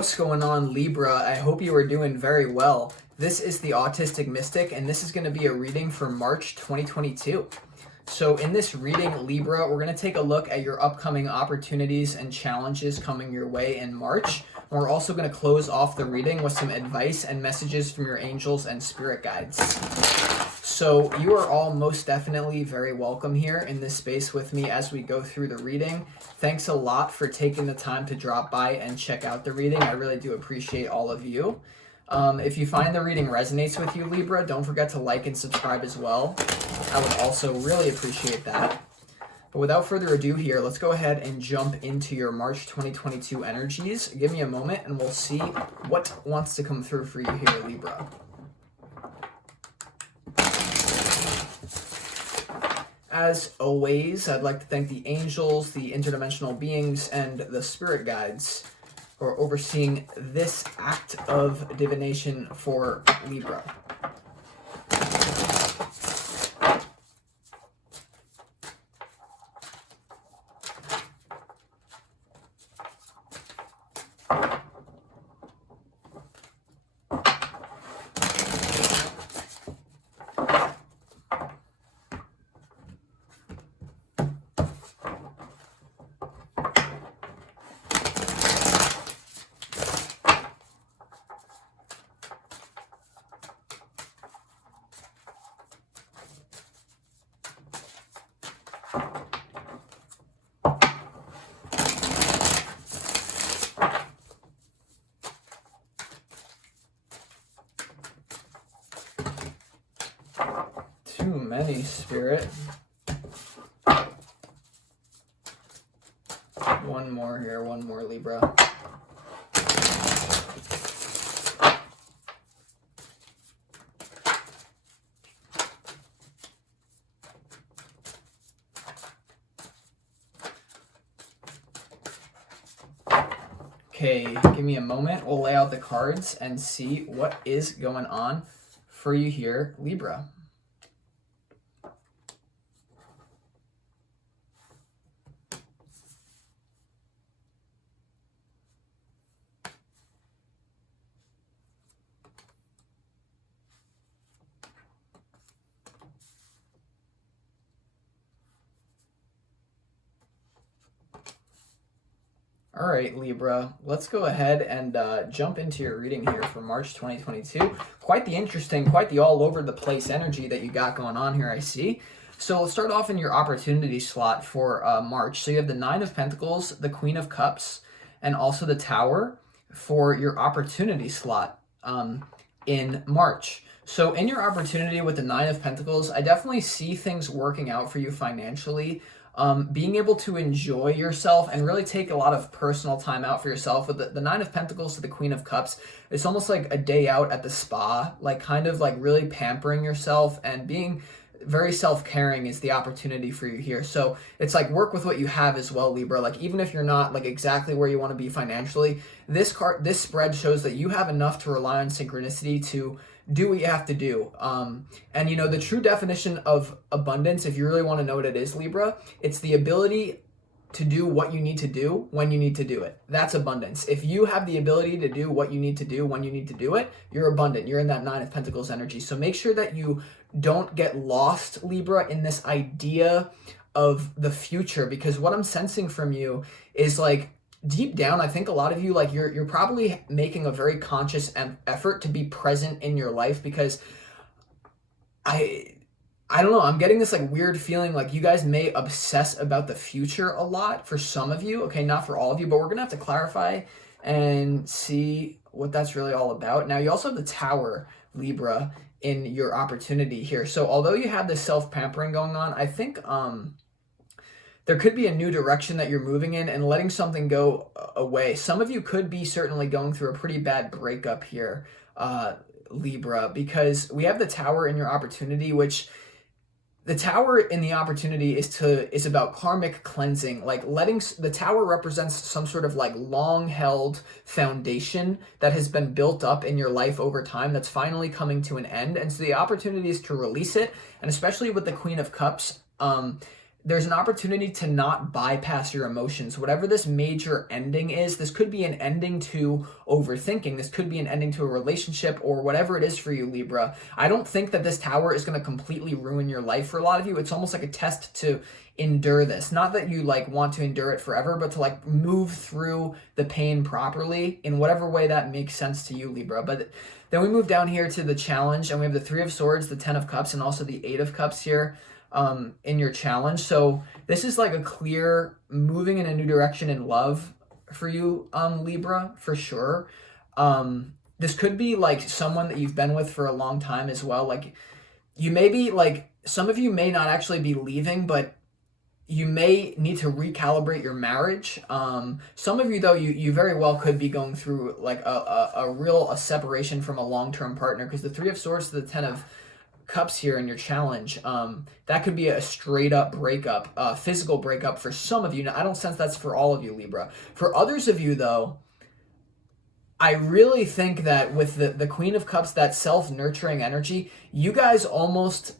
What's going on, Libra? I hope you are doing very well. This is the Autistic Mystic, and this is going to be a reading for March 2022. So in this reading, Libra, we're going to take a look at your upcoming opportunities and challenges coming your way in March. We're also going to close off the reading with some advice and messages from your angels and spirit guides. So you are all most definitely very welcome here in this space with me as we go through the reading. Thanks a lot for taking the time to drop by and check out the reading. I really do appreciate all of you. If you find the reading resonates with you, Libra, don't forget to like and subscribe as well. I would also really appreciate that. But without further ado here, let's go ahead and jump into your March 2022 energies. Give me a moment and we'll see what wants to come through for you here, Libra. As always, I'd like to thank the angels, the interdimensional beings, and the spirit guides for overseeing this act of divination for Libra. Too many, Spirit. One more here, one more, Libra. Okay, give me a moment. We'll lay out the cards and see what is going on for you here, Libra. All right, Libra, let's go ahead and jump into your reading here for March 2022. Quite the all over the place energy that you got going on here, I see. So let's start off in your opportunity slot for March. So you have the Nine of Pentacles, the Queen of Cups, and also the Tower for your opportunity slot in March. So in your opportunity with the Nine of Pentacles, I definitely see things working out for you financially. Being able to enjoy yourself and really take a lot of personal time out for yourself. With the Nine of Pentacles to the Queen of Cups, it's almost like a day out at the spa, like kind of like really pampering yourself and being very self-caring is the opportunity for you here. So it's like work with what you have as well, Libra. Like even if you're not like exactly where you want to be financially, this spread shows that you have enough to rely on synchronicity to do what you have to do. And you know, the true definition of abundance, if you really want to know what it is, Libra, it's the ability to do what you need to do when you need to do it. That's abundance. If you have the ability to do what you need to do when you need to do it, you're abundant. You're in that Nine of Pentacles energy. So make sure that you don't get lost, Libra, in this idea of the future, because what I'm sensing from you is like deep down, I think a lot of you, like you're probably making a very conscious effort to be present in your life, because I don't know, I'm getting this like weird feeling like you guys may obsess about the future a lot for some of you. Okay, not for all of you, but we're gonna have to clarify and see what that's really all about. Now, you also have the Tower, Libra, in your opportunity here. So although you have this self-pampering going on, I think there could be a new direction that you're moving in and letting something go away. Some of you could be certainly going through a pretty bad breakup here, Libra, because we have the Tower in your opportunity, which the Tower in the opportunity is about karmic cleansing. Like the Tower represents some sort of like long held foundation that has been built up in your life over time that's finally coming to an end. And so the opportunity is to release it. And especially with the Queen of Cups, there's an opportunity to not bypass your emotions. Whatever this major ending is, this could be an ending to overthinking. This could be an ending to a relationship or whatever it is for you, Libra. I don't think that this tower is going to completely ruin your life for a lot of you. It's almost like a test to endure this. Not that you like want to endure it forever, but to like move through the pain properly in whatever way that makes sense to you, Libra. But then we move down here to the challenge, and we have the Three of Swords, the Ten of Cups, and also the Eight of Cups here in your challenge. So this is like a clear moving in a new direction in love for you, Libra, for sure. This could be like someone that you've been with for a long time as well. Like you may be like, some of you may not actually be leaving, but you may need to recalibrate your marriage. Some of you though, you very well could be going through like a separation from a long-term partner, because the Three of Swords to the Ten of Cups here in your challenge, that could be a straight up breakup, physical breakup for some of you. Now, I don't sense that's for all of you, Libra. For others of you though, I really think that with the Queen of Cups, that self-nurturing energy, you guys almost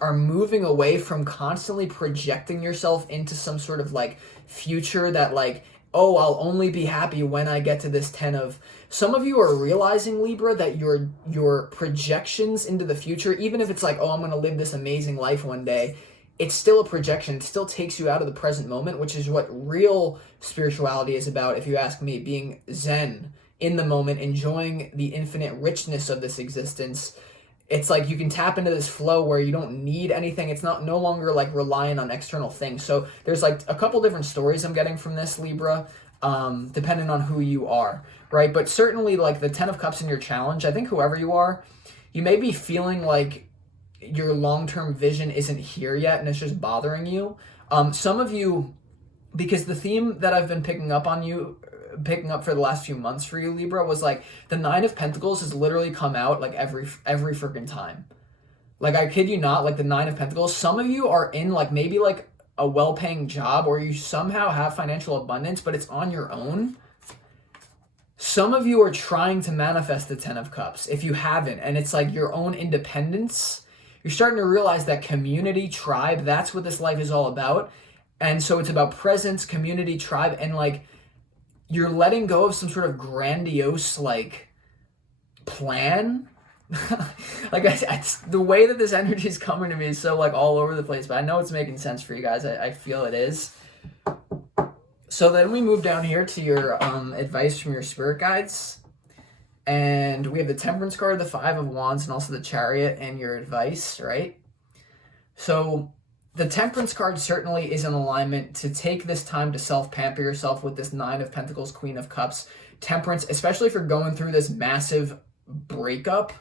are moving away from constantly projecting yourself into some sort of like future that like, oh, I'll only be happy when I get to this 10 of... Some of you are realizing, Libra, that your projections into the future, even if it's like, oh, I'm going to live this amazing life one day, it's still a projection. It still takes you out of the present moment, which is what real spirituality is about, if you ask me, being zen in the moment, enjoying the infinite richness of this existence. It's like you can tap into this flow where you don't need anything. It's no longer like reliant on external things. So there's like a couple different stories I'm getting from this, Libra, depending on who you are, right? But certainly like the 10 of Cups in your challenge, I think whoever you are, you may be feeling like your long-term vision isn't here yet and it's just bothering you. Some of you, because the theme that I've been picking up for the last few months for you, Libra, was like the Nine of Pentacles has literally come out like every freaking time. Like I kid you not, like the Nine of Pentacles, some of you are in like maybe like a well-paying job or you somehow have financial abundance, but it's on your own. Some of you are trying to manifest the 10 of Cups if you haven't, and it's like your own independence. You're starting to realize that community, tribe, that's what this life is all about. And so it's about presence, community, tribe, and like you're letting go of some sort of grandiose like plan. Like the way that this energy is coming to me is so like all over the place, but I know it's making sense for you guys. I feel it is. So then we move down here to your advice from your spirit guides, and we have the Temperance card, the Five of Wands, and also the Chariot and your advice, right? So the Temperance card certainly is in alignment to take this time to self-pamper yourself with this Nine of Pentacles, Queen of Cups. Temperance, especially if you're going through this massive breakup,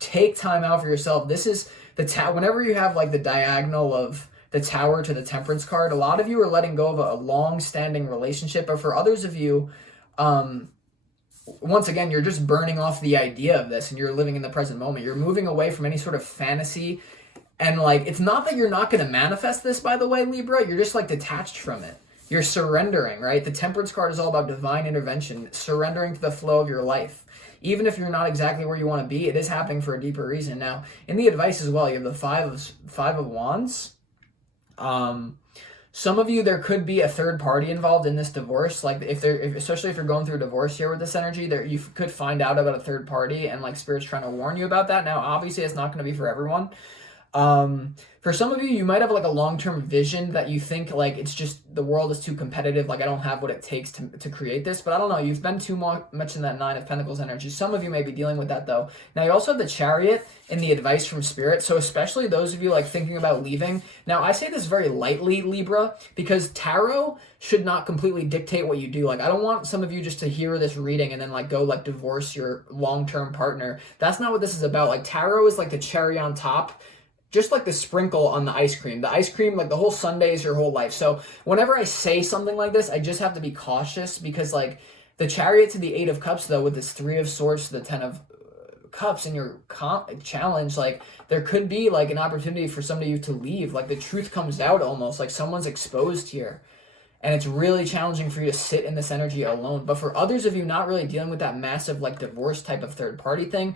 take time out for yourself. This is the whenever you have like the diagonal of the Tower to the Temperance card, a lot of you are letting go of a long-standing relationship, but for others of you, once again, you're just burning off the idea of this and you're living in the present moment. You're moving away from any sort of fantasy. And like, it's not that you're not going to manifest this, by the way, Libra. You're just like detached from it. You're surrendering, right? The Temperance card is all about divine intervention, surrendering to the flow of your life. Even if you're not exactly where you want to be, it is happening for a deeper reason. Now, in the advice as well, you have the Five of Wands. Some of you, there could be a third party involved in this divorce. Like especially if you're going through a divorce here with this energy, there you could find out about a third party, and like Spirit's trying to warn you about that. Now, obviously, it's not going to be for everyone. For some of you, you might have like a long-term vision that you think like it's just the world is too competitive. Like I don't have what it takes to create this, but I don't know. You've been too much in that Nine of Pentacles energy. Some of you may be dealing with that though. Now you also have the Chariot in the advice from Spirit. So especially those of you like thinking about leaving. Now I say this very lightly, Libra, because tarot should not completely dictate what you do. Like I don't want some of you just to hear this reading and then like go like divorce your long-term partner. That's not what this is about. Like tarot is like the cherry on top, just like the sprinkle on the ice cream. The ice cream, like the whole sundae is your whole life. So whenever I say something like this, I just have to be cautious because like the Chariot to the Eight of Cups though, with this Three of Swords to the 10 of Cups in your challenge, like there could be like an opportunity for somebody to leave. Like the truth comes out almost, like someone's exposed here. And it's really challenging for you to sit in this energy alone. But for others of you not really dealing with that massive like divorce type of third party thing,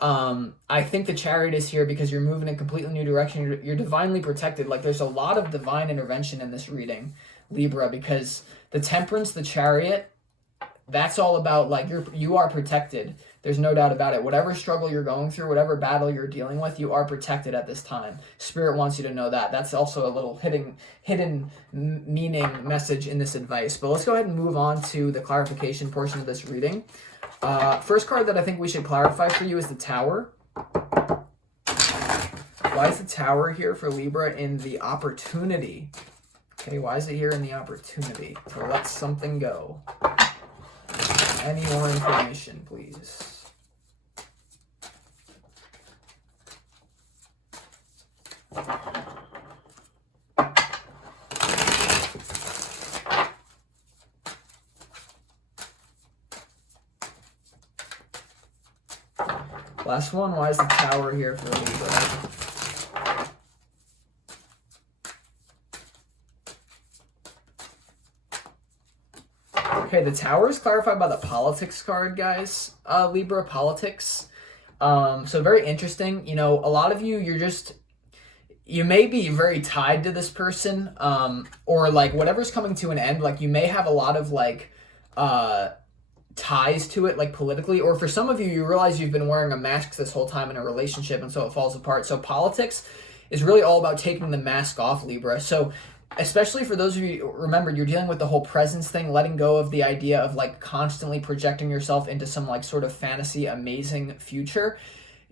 I think the Chariot is here because you're moving in a completely new direction. You're divinely protected. Like, there's a lot of divine intervention in this reading, Libra, because the Temperance, the Chariot, that's all about, like, you are protected. There's no doubt about it. Whatever struggle you're going through, whatever battle you're dealing with, you are protected at this time. Spirit wants you to know that. That's also a little hidden meaning message in this advice. But let's go ahead and move on to the clarification portion of this reading. First card that I think we should clarify for you is the Tower. Why is the Tower here for Libra in the opportunity? Okay, why is it here in the opportunity? To let something go. Any more information, please? Last one, why is the Tower here for Libra? Okay, the Tower is clarified by the Politics card, guys. Libra, Politics. So very interesting. You know, a lot of you, you may be very tied to this person, or like whatever's coming to an end. Like, you may have a lot of like ties to it, like politically, or for some of you, you realize you've been wearing a mask this whole time in a relationship, and so it falls apart. So politics is really all about taking the mask off, Libra. So especially for those of you, remember, you're dealing with the whole presence thing, letting go of the idea of like constantly projecting yourself into some like sort of fantasy amazing future.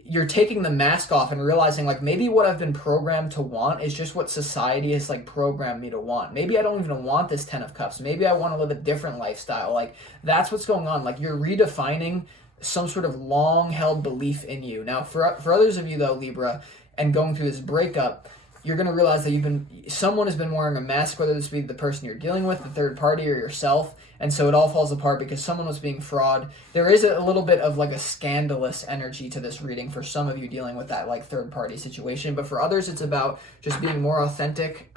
You're taking the mask off and realizing, like, maybe what I've been programmed to want is just what society has like programmed me to want. Maybe I don't even want this 10 of Cups. Maybe I want to live a different lifestyle. Like, that's what's going on. Like, you're redefining some sort of long held belief in you. Now, for others of you though, Libra, and going through this breakup, you're going to realize that someone has been wearing a mask, whether this be the person you're dealing with, the third party, or yourself. And so it all falls apart because someone was being fraud. There is a little bit of like a scandalous energy to this reading for some of you dealing with that like third party situation. But for others, it's about just being more authentic,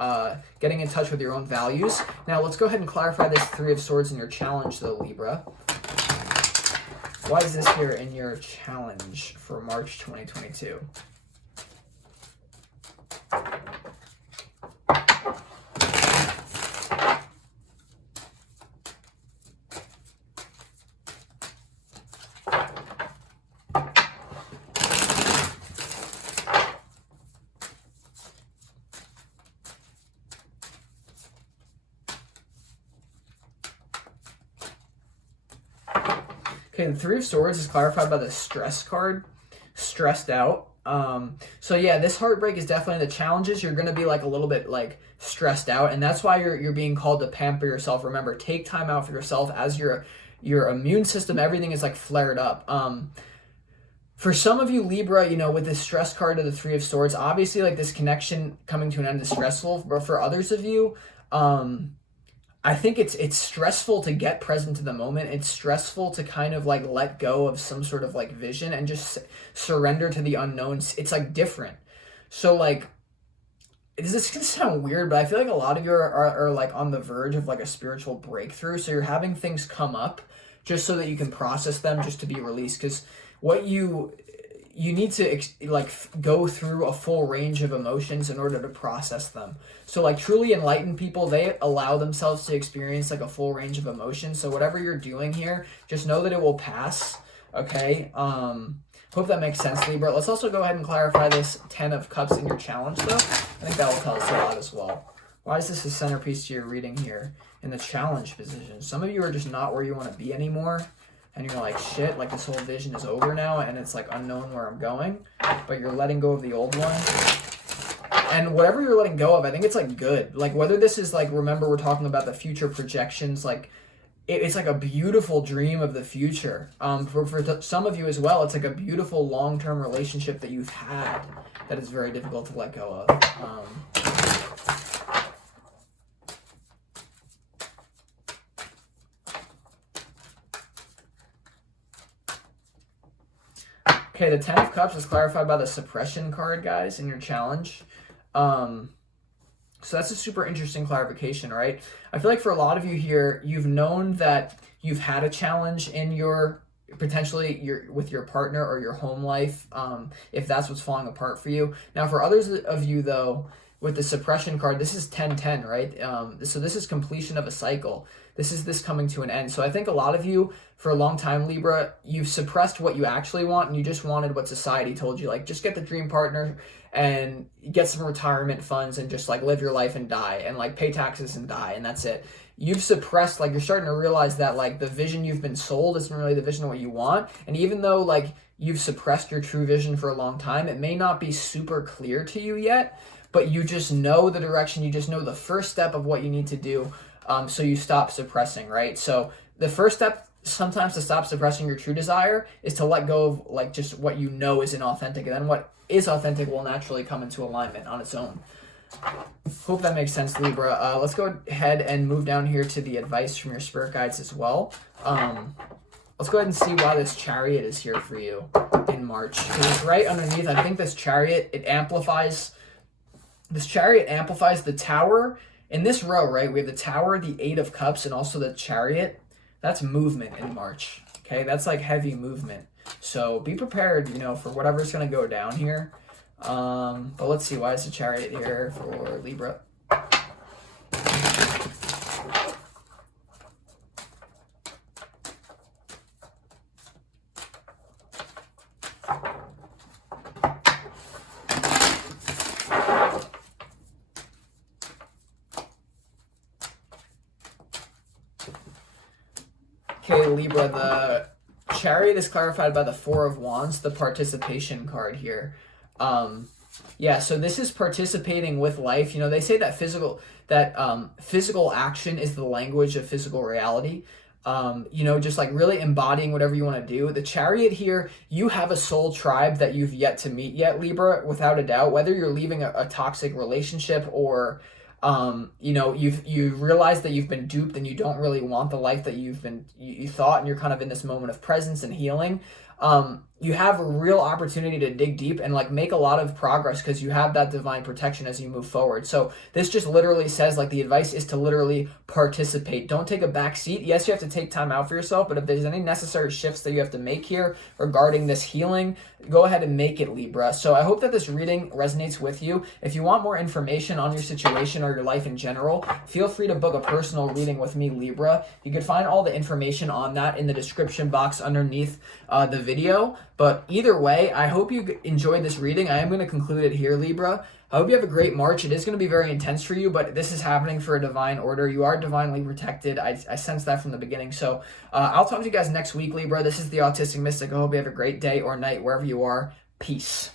getting in touch with your own values. Now let's go ahead and clarify this Three of Swords in your challenge though, Libra. Why is this here in your challenge for March 2022? Okay, the Three of Swords is clarified by the Stress card, stressed out. So yeah, this heartbreak is definitely the challenges. You're going to be like a little bit like stressed out, and that's why you're being called to pamper yourself. Remember, take time out for yourself as your immune system, everything is like flared up. For some of you, Libra, you know, with this stress card of the Three of Swords, obviously like this connection coming to an end is stressful, but for others of you, I think it's stressful to get present to the moment. It's stressful to kind of like let go of some sort of like vision and just surrender to the unknown. It's like different. So like, this is gonna sound weird, but I feel like a lot of you are like on the verge of like a spiritual breakthrough. So you're having things come up just so that you can process them, just to be released. Because what you need to like go through a full range of emotions in order to process them. So like truly enlightened people, they allow themselves to experience like a full range of emotions. So whatever you're doing here, just know that it will pass. Okay. Hope that makes sense, Libra. Let's also go ahead and clarify this 10 of Cups in your challenge though. I think that will tell us a lot as well. Why is this a centerpiece to your reading here in the challenge position? Some of you are just not where you want to be anymore. And you're like, shit, like this whole vision is over now and it's like unknown where I'm going, but you're letting go of the old one. And whatever you're letting go of, I think it's like good. Like whether this is like, remember we're talking about the future projections, like it's like a beautiful dream of the future. For some of you as well, it's like a beautiful long-term relationship that you've had that is very difficult to let go of. Okay, the 10 of Cups is clarified by the Suppression card, guys, in your challenge. So that's a super interesting clarification, right? I feel like for a lot of you here, you've known that you've had a challenge in your potentially with your partner or your home life, if that's what's falling apart for you. Now, for others of you though, with the suppression card, this is 10-10, right? So this is completion of a cycle. This is this coming to an end. So I think a lot of you, for a long time, Libra, you've suppressed what you actually want, and you just wanted what society told you. Like, just get the dream partner and get some retirement funds and just like live your life and die, and like pay taxes and die, and that's it. You've suppressed, like, you're starting to realize that like the vision you've been sold isn't really the vision of what you want. And even though like you've suppressed your true vision for a long time, it may not be super clear to you yet, but you just know the direction, you just know the first step of what you need to do, so you stop suppressing, right? So the first step sometimes to stop suppressing your true desire is to let go of like just what you know is inauthentic, and then what is authentic will naturally come into alignment on its own. Hope that makes sense, Libra. Let's go ahead and move down here to the advice from your spirit guides as well. Let's go ahead and see why this Chariot is here for you in March. Because it's right underneath. I think this Chariot, this Chariot amplifies the Tower. In this row, right, we have the Tower, the Eight of Cups, and also the Chariot. That's movement in March, okay? That's like heavy movement. So be prepared, for whatever's going to go down here. But let's see, why is the Chariot here for Libra? Okay, Libra, the Chariot is clarified by the Four of Wands, the participation card here. Yeah, so this is participating with life. They say that physical action is the language of physical reality. Just like really embodying whatever you want to do. The Chariot here, you have a soul tribe that you've yet to meet yet, Libra, without a doubt. Whether you're leaving a toxic relationship or you realize that you've been duped and you don't really want the life that you thought, and you're kind of in this moment of presence and healing. You have a real opportunity to dig deep and like make a lot of progress because you have that divine protection as you move forward. So this just literally says like the advice is to literally participate. Don't take a back seat. Yes, you have to take time out for yourself, but if there's any necessary shifts that you have to make here regarding this healing, go ahead and make it, Libra. So I hope that this reading resonates with you. If you want more information on your situation or your life in general, feel free to book a personal reading with me, Libra. You can find all the information on that in the description box underneath the video. But either way, I hope you enjoyed this reading. I am going to conclude it here, Libra. I hope you have a great March. It is going to be very intense for you, but this is happening for a divine order. You are divinely protected. I sense that from the beginning. So I'll talk to you guys next week, Libra. This is the Autistic Mystic. I hope you have a great day or night wherever you are. Peace.